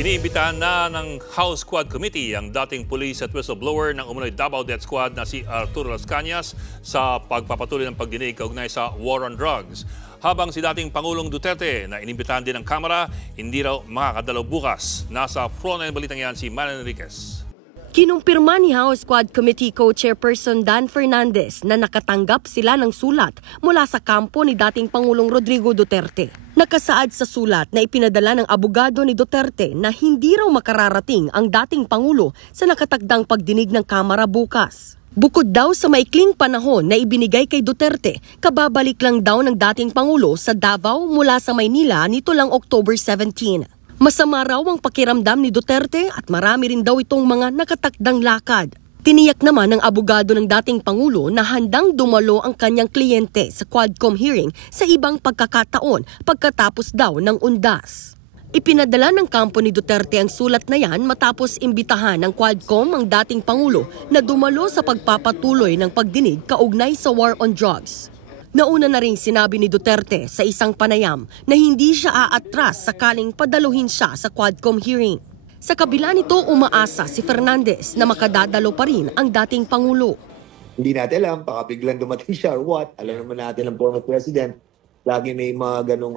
Iniimbitahan na ng House Quad Committee ang dating police at whistleblower ng umunoy Davao Death Squad na si Arturo Las Cañas sa pagpapatuloy ng pagdinig kaugnay sa war on drugs. Habang si dating Pangulong Duterte na inimbitahan din ng Kamara, hindi raw makakadalaw bukas. Nasa frontline balitang yan si Manan Enriquez. Kinumpirma ni House Quad Committee Co-Chairperson Dan Fernandez na nakatanggap sila ng sulat mula sa kampo ni dating Pangulong Rodrigo Duterte. Nakasaad sa sulat na ipinadala ng abogado ni Duterte na hindi raw makararating ang dating Pangulo sa nakatagdang pagdinig ng Kamara bukas. Bukod daw sa maikling panahon na ibinigay kay Duterte, kababalik lang daw ng dating Pangulo sa Davao mula sa Maynila nito lang October 17. Masama raw ang pakiramdam ni Duterte at marami rin daw itong mga nakatakdang lakad. Tiniyak naman ng abogado ng dating Pangulo na handang dumalo ang kanyang kliyente sa Quadcom hearing sa ibang pagkakataon pagkatapos daw ng undas. Ipinadala ng kampo ni Duterte ang sulat na yan matapos imbitahan ng Quadcom ang dating Pangulo na dumalo sa pagpapatuloy ng pagdinig kaugnay sa war on drugs. Nauna na rin sinabi ni Duterte sa isang panayam na hindi siya aatras sakaling padaluhin siya sa Quadcom hearing. Sa kabila nito, umaasa si Fernandez na makadadalo pa rin ang dating Pangulo. Hindi natin alam, baka biglang dumating siya or what. Alam naman natin ang former president, lagi may mga ganong,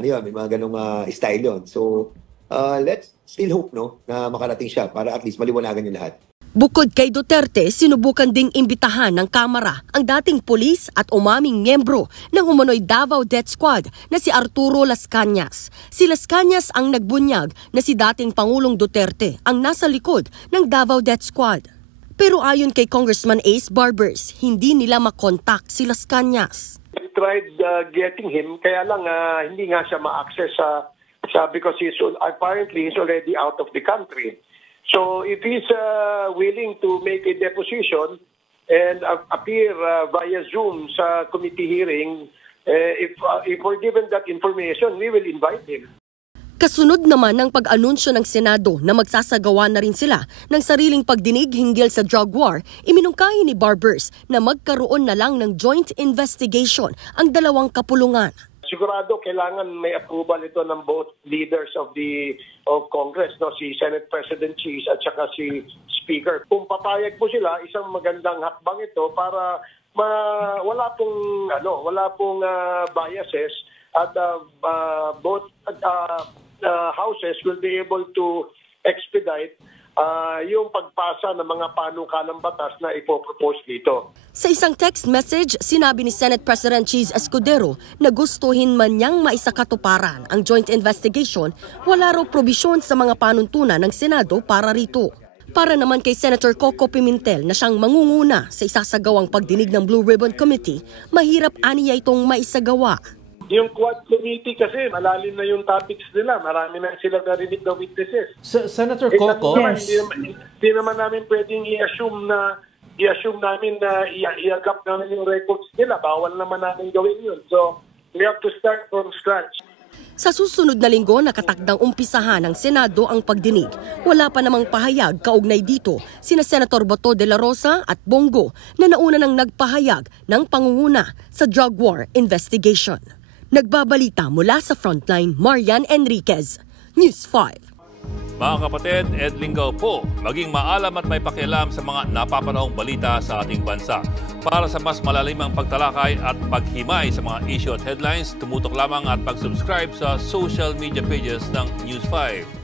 may mga ganong style yun. So, let's still hope na makarating siya para at least maliwanagan yung lahat. Bukod kay Duterte, sinubukan ding imbitahan ng Kamara ang dating pulis at umaming miyembro ng umunoy Davao Death Squad na si Arturo Las Cañas. Si Las Cañas ang nagbunyag na si dating Pangulong Duterte ang nasa likod ng Davao Death Squad. Pero ayon kay Congressman Ace Barbers, hindi nila makontak si Las Cañas. We tried getting him, kaya lang hindi nga siya ma-access because apparently he's already out of the country. So if he's willing to make a deposition and appear via Zoom sa committee hearing, if we're given that information, we will invite him. Kasunod naman ng pag-anunsyo ng Senado na magsasagawa na rin sila ng sariling pagdinig hinggil sa drug war, iminungkahi ni Barbers na magkaroon na lang ng joint investigation ang dalawang kapulungan. Sigurado kailangan may approval ito ng both leaders of Congress, si Senate President Cheese at saka si Speaker. Kung papayag po sila, isang magandang hakbang ito para wala pong biases at both houses will be able to expedite yung pagpasa ng mga panukalang batas na ipopropose dito. Sa isang text message, sinabi ni Senate President Cheese Escudero na gustuhin man niyang maisakatuparan ang joint investigation, wala raw probisyon sa mga panuntunan ng Senado para rito. Para naman kay Senator Coco Pimentel na siyang mangunguna sa isasagawang pagdinig ng Blue Ribbon Committee, mahirap aniya itong maisagawa. Yung Quad Committee kasi malalim na yung topics nila. Marami na sila narinig na witnesses. Senator Coco, hindi naman namin pwedeng i-assume namin na i-agap namin yung records nila. Bawal naman namin gawin yun. So, we have to start from scratch. Sa susunod na linggo, nakatakdang umpisahan ng Senado ang pagdinig. Wala pa namang pahayag kaugnay dito sina Senator Bato de la Rosa at Bongo na nauna nang nagpahayag ng pangunguna sa drug war investigation. Nagbabalita mula sa Frontline, Marian Enriquez, News 5. Mga kapatid, Ed Lingaw po, maging maalam at may pakialam sa mga napapanahong balita sa ating bansa. Para sa mas malalimang pagtalakay at paghimay sa mga issue at headlines, tumutok lamang at pag-subscribe sa social media pages ng News 5.